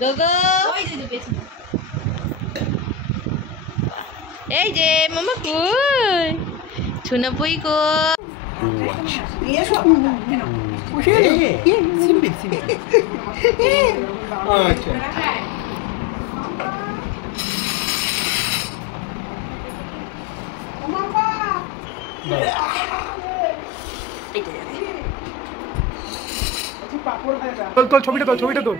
গোগো এই যে মামা কই ছোনাপুই কো তোল ছবিটা তোল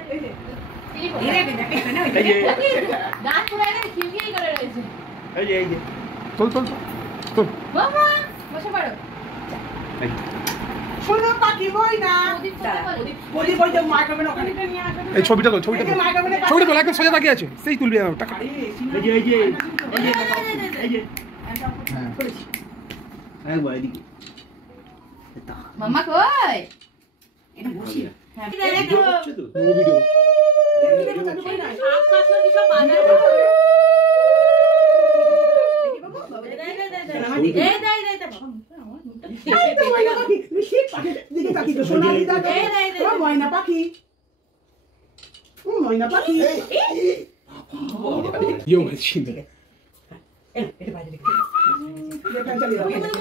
এই ছবিটা তোল একদম সোজা তাকিয়ে আছে সেই তুলবি টাকা মামা কই এটা বসি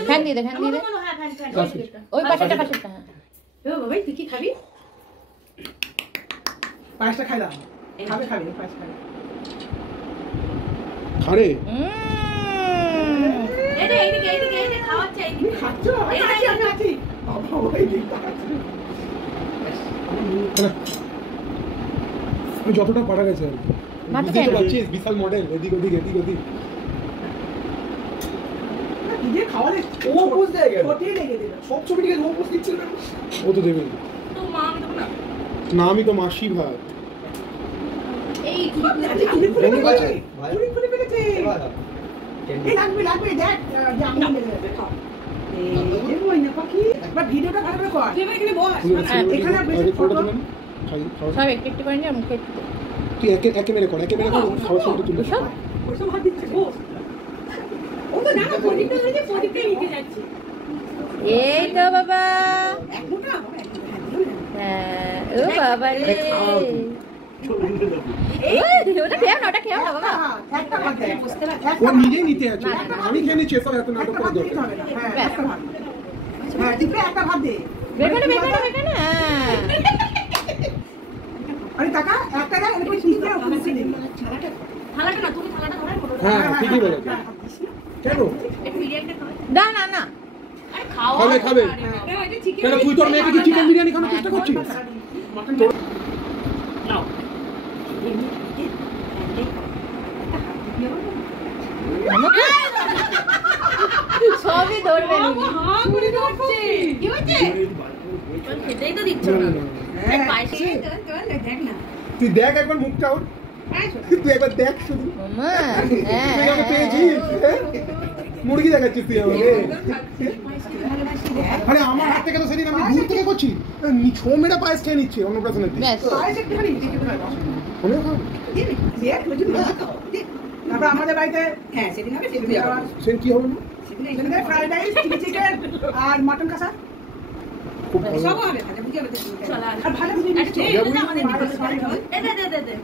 ফ্যান দিয়ে দে ওই পাশেটা হ্যাঁ তুই কি খাবি পাঁচটা খাই দাও খাবে পাঁচটা খারে এইদিকে খাওয়াচ্ছে এইদিকে খাচ্ছো আমি আছি বাবা ওই দিকটা যতটা পারা গেছে বিশাল মডেল এদিক ওদিক নিজে খাওয়ালে ও বুঝ দেয় ছোটই লেগে দিল সব ছবিটিকে ও বুঝ দিচ্ছিল ও তো দেবে তো মা আমি দেব না আমি তো মাসি ভাই এই ভেঙে গেছে ফুলি ফেলেছে এই লাগবে দেখ যে আমি দেখো এই ময়না পাখি একবার ভিডিওটা ভালো করে কর তুই এখানে বস এখানে বেশি ফটো খাই সব একটু করে নিয়ে মুখে তুই একে মেরে কর খাওয়া শুরু তুলবি সব ওসব হাত দিচ্ছে বস ও তো না প্রদীপটা ধরে প্রদীপটা নিতে যাচ্ছে এই তো বাবা এক মুঠা হ্যাঁ ও বাবা রে ওটা খেও না বাবা একটা ভাত দে বুঝতে পারছিস ও নিজেই নিতে আছে আমি খেয়ে নিচ্ছি সব এত নাটক করে দেব হ্যাঁ দিবে একটা ভাত দে বেকানা আরে টাকা একটা না এর কই চিন্তা করছিস থালাটা না তুমি থালাটা ধরে হ্যাঁ ঠিকই বলেছ কেন না আরে খাবে কেন তুই তোর মেয়েকে কি চিকেন বিরিয়ানি খাওয়ানোর চেষ্টা করছিস নাও সবই ধরবে কি হচ্ছে খেতেই তো দিচ্ছ না দেখ না তুই দেখ একবার মুখটা ওর তুই একবার দেখ শুধু মামা তুই আমাকে পেয়েছিস মুরগি দেখাচ্ছিস তুই আমাকে আরে আমার হাত থেকে তো সেদিন আমি দূর থেকে করছি ছো মেরা পায়েস খেয়ে নিচ্ছি অন্নপ্রাশনের দিন তারপর আমাদের বাড়িতে হ্যাঁ সেদিন হবে সেদিন কি হবে সেদিন ফ্রাইড রাইস চিকেন আর মটন কষা খুব ভালো সব হবে ভালো বুঝে হবে চল আর ভালো বুঝে দে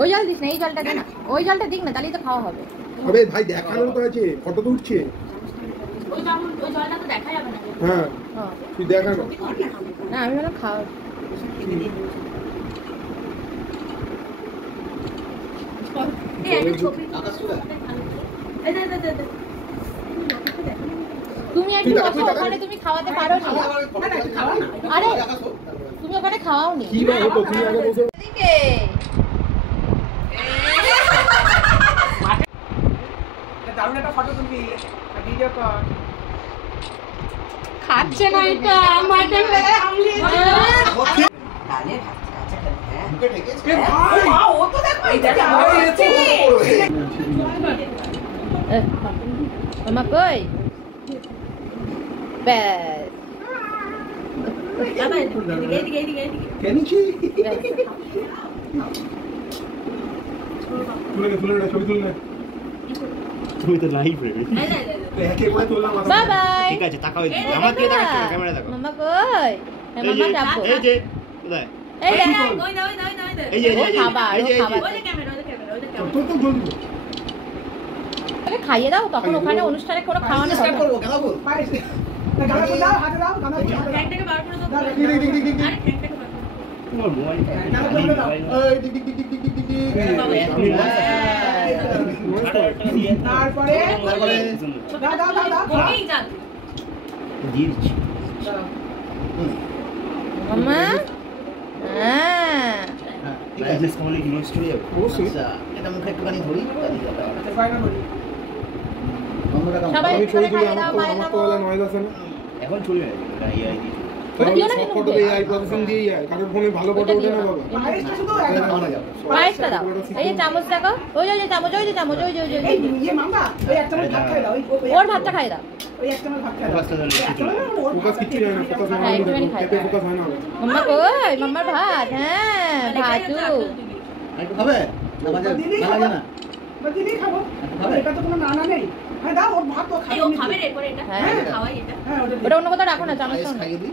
ওই জল দিস না এই জলটা দে না ওই জলটা দিক না তাহলেই তো খাওয়া হবে আরে ভাই দেখানোর তো আছে ফটো তো উঠছে ওই জলটা তো দেখা যাবে না হ্যাঁ তুই দেখা না আমি বললাম খাওয়া তুমি একটু বসো ওখানে তুমি খাওয়াতে পারো না আরে তুমি ওখানে খাওয়াও নি কি ভাই হতো তুই আগে বসে এদিকে দারুণ একটা ফটো তুলবি ভিডিও কর খাচ্ছে না এটা মাটন মামা কই ব্যাস তুমি তো লাইভ রে বাই বাই ঠিক আছে তাকাও দিদি আমার দিকে তাকাও ক্যামেরা তাকাও মামা কই মামা যাবো এই যে কোথায় এই দেখ ওই দাও এই যে ও খাবার, এই যে ও খাবার। তো জলদি আরে খাইয়ে দাও, তখন ওখানে অনুষ্ঠানে কোনো খাওয়ানো হবে না। পায়েস না গানা দাও হাতে দাও গানা দাও ট্যাঙ্কটাকে বার করে দাও। তোমার মোবাইল এই tick tick tick tick tick tick tick তারপরে দাও দাও দাও দাও এই যান। দিয়ে দিচ্ছি মামা হ্যাঁ বিজনেস করলে কি নষ্ট হয়ে যাবে অবশ্যই এটা মুখে একটুখানি ধরি সবাই আমি ছবি তুলে খাইয়ে আমার দাও, তো মায়ের আমার নাম তো বেলা নয় আছে না এখন চলবে না এটা এআই দিয়ে ওটা দিও না সব কিন্তু ফটো মুখে। এই প্রসেসিং দিয়েই হয় কারোর ফোনে ভালো ফটো ওঠে না বাবা পায়েসটা শুধু একটা পায়েসটা দাও। এই যে চামচ দেখো, ওই যে চামচ, ওই যে চামচ, ওই যে ওই যে, ওই এই যে। ইয়ে মামা ওই একটা ভাত খাই দাও ওর ভাতটা খাই দাও। ওই একটা ভাত খাই দাও ফার্স্টটা দিলে ফোকাস কিচ্ছু যায় না ফোকাস না হ্যাঁ, হলে একটুখানি খাই খেতে দাও। ফোকাস হয় না মাম্মা কই, মাম্মার ভাত, হ্যাঁ ভাতু। একটু খাবে না বাজে দিদি না খাবো লাগে না বা দিদি খাবো খাবে? এটা তো কোনো নানা নেই হ্যাঁ দাও ওর ভাত তো খাবে হ্যাঁ হ্যাঁ ওটা ওটা অন্য কোথাও রাখো না, চামচ পায়েস না। খাইয়ে দিই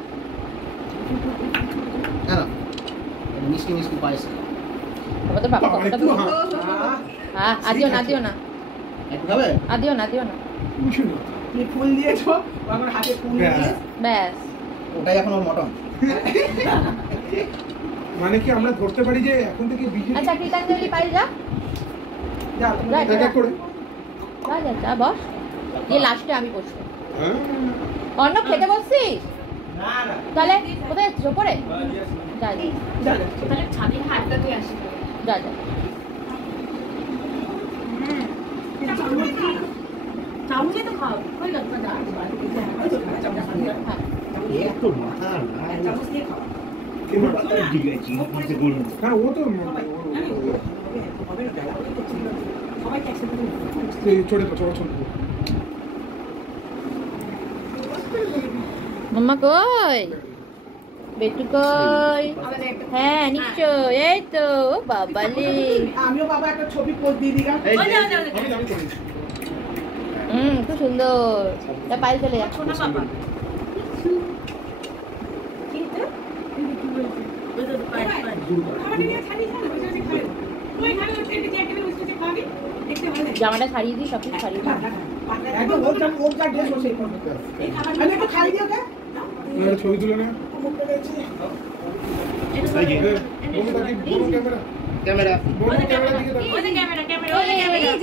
না না মিষ্টি মিষ্টি পায়েস বাবা তো বাবা কতটা একটু হ্যাঁ হ্যাঁ আদিও না, আদিও না, একটু খাবে আদিও না, আদিও না। কিছু না তুমি ফুল দিয়েছো আমার হাতে ফুল দিয়ে ব্যাস। ওটাই এখন ওর মটন মানে কি আমরা ধরতে পারি যে এখন থেকে বিজেপি আচ্ছা কীর্তাঞ্জলি পাই যা, যাও যা, এক এক করে যা, যা, যা, বস। দিয়ে লাস্টে আমি বসবো। হ্যাঁ অন্য খেতে বসছিস? না না তাহলে কোথায় যাচ্ছিস, ওপরে? যা, যা, যা যা, যা। চামচে তো খাও ওই না হ্যাঁ। এত মাথা না চামচ দিয়ে খাও কি মা ঠিক আছে জিনিস বলুন হ্যাঁ ও তো সবাইকে একসাথে ছোটে ছোট ছোট মাম্মা কই, বেটু কই? হ্যাঁ নিশ্চয়, এই তো বাবালি। আমিও বাবা একটা ছবি পোস্ট দিয়ে দিলাম খুব সুন্দর। তা পায়ে চলে যা। জামাটা ছাড়িয়ে দিই, সব কিছু ছাড়িয়ে দিই। একদম ওর কার ড্রেস বসে আমি একটু খাই দিও কে ছবি তুলে না এই যে ক্যামেরা ক্যামেরা ক্যামেরা দিকে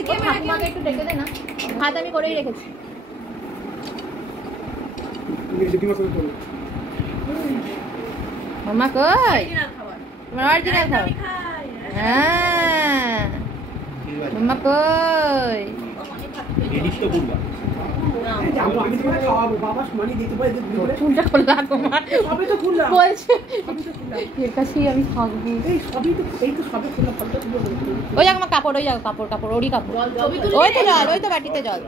তাকাও। ঠাকুমাকে একটু ডেকে দে না, ভাত আমি করেই রেখেছি। জেঠিমা ছবি তোলো মাম্মা কই, তোমার অরিজিনাল খাবার? হ্যাঁ মাম্মা কই? এডিটটা করবা যাবো আমি তোমাকে খাওয়াবো বাবা সমানই দিতে পারে চুলটা করলাম তোমার, সবই তো খুললাম বলছে সবই তো খুললাম এর কাছেই আমি থাকবো। এই সবই তো এই তো সবই খুললাম ফলটা খুলবো ওই যাক আমার কাপড়, ওই যাক কাপড়, কাপড় ওরই কাপড়, ওই তো জল, ওই তো বাটিতে জল।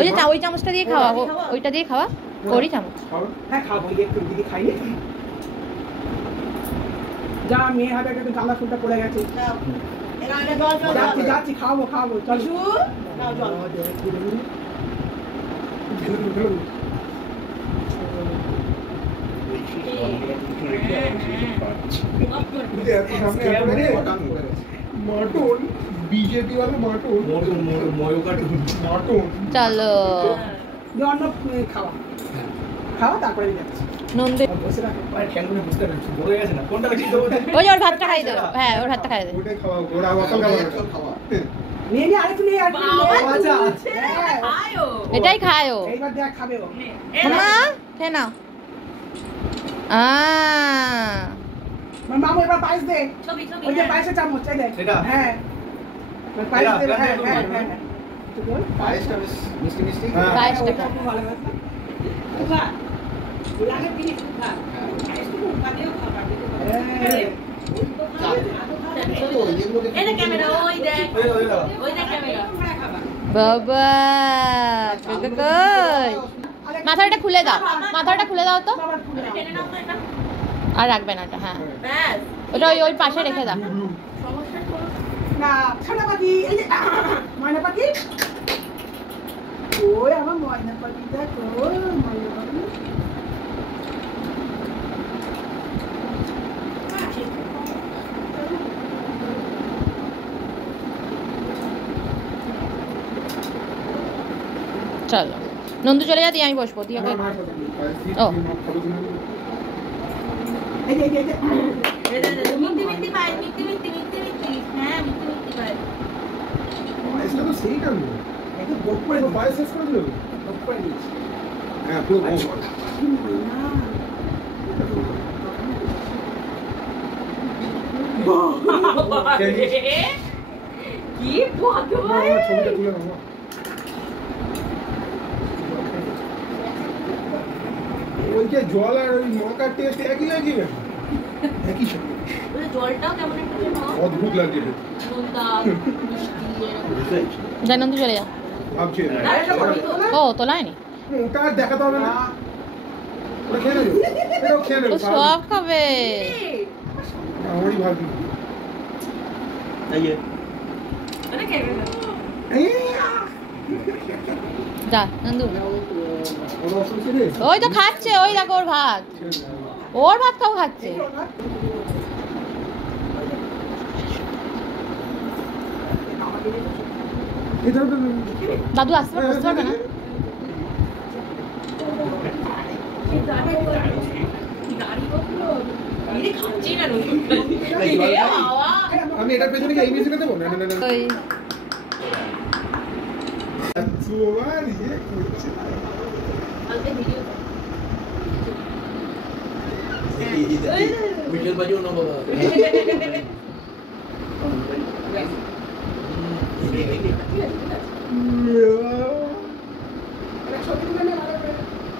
ওই যে ওই চামচটা দিয়ে খাওয়া, ওইটা দিয়ে খাওয়া, ওরই চামচ। হ্যাঁ খাবো একটু দিদি খাইনি যা মেয়ে হাতে একটা গালা ফুলটা পড়ে গেছে যাচ্ছি যাচ্ছি খাবো খাবো চল মাটন বিজেপি वाला মাটন মাটন চলো অন্য খাওয়া খাওয়া তারপরে যাচ্ছি নন্দে, বসে রাখো ওই যে ওর ভাতটা খাই দেবো। হ্যাঁ ওর ভাতটা খাই দেবো। ওটাই খাওয়া ওরা অসল খাওয়া নিয়ে নিয়ে আরেকটু নিয়ে এটাই খায় ও। এইবার দেখ খাবে ও মামা খেয়ে নাও। মামু এবার পায়েস দে ওই যে পায়েসের চামচ চাই দেখ হ্যাঁ পায়েস দে হ্যাঁ হ্যাঁ হ্যাঁ পায়েসটা বেশ মিষ্টি মিষ্টি পায়েসটা খা। ভালো আছে বাবা লাগে দিন খা পায়েস তো কাদেও খাবার দিতে পারে বাবা কই কই, মাথাটা খুলে দাও, মাথাটা খুলে দাও তো। আর রাখবে না ওটা, হ্যাঁ ওটা ওই ওই পাশে রেখে দাও। না ছানা পাখি এই যে ময়না পাখি ওই আমার ময়না পাখি দেখো ময়না পাখি চলো নন্দু চলে যা দিয়ে আমি বসবো দিয়ে ওকে ও এই যে পায়েসটা তো সেইটা নয় একটু বক করে পুরো পায়েস শেষ করে দিল বক করে দিচ্ছি হ্যাঁ পুরো বক। কি ভগবান আমার ছবিটা তুলে নাও ওই যে জল আর ওই লঙ্কার টেস্ট একই লাগে একই সঙ্গে জলটাও কেমন একটা অদ্ভুত লাগছে এটা। যা নন্দু চলে যা ভাবছি ও তোলায়নি ওটা আর দেখাতে হবে না ওটা খেয়ে নেবে এটাও খেয়ে নেবে ও সব খাবে আমারই ভাবি এই যে যা নন্দু ওর অসুবিধা নেই ওই তো খাচ্ছে ওই দেখো ওর ভাত খাও খাচ্ছে এটা দাদু আসতে পারবে বুঝতে পারবে না আমি এটার পেছনে কি এই মিউজিকটা দেবো না না না ওই জোয়ার ইয়ে করছে মিঠেল বাজিও না বাবা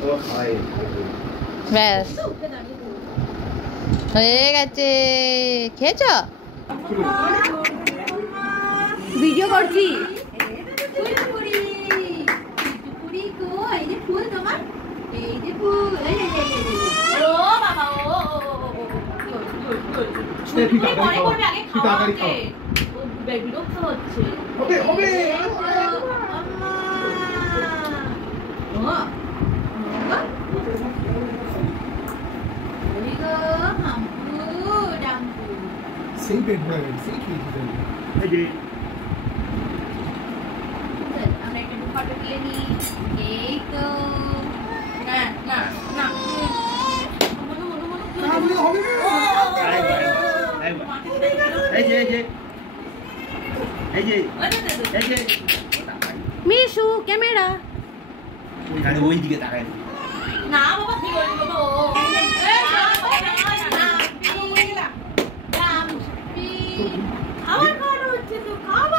ও খায় ব্যাস হয়ে গেছে খেয়েছ ভিডিও করছি হবে হবে সেই পেট ভরে গেছে সেই খেয়েছি তাই এই যে আমরা একটু ফটো তুলে নিই এই তো না না না হবে হবে এই যে এই যে এই যে এই যে মিশু ক্যামেরা ওইখানে ওই দিকে তাকায় না বাবা কি বলবো খাবার খাওয়া হচ্ছে তো খাবার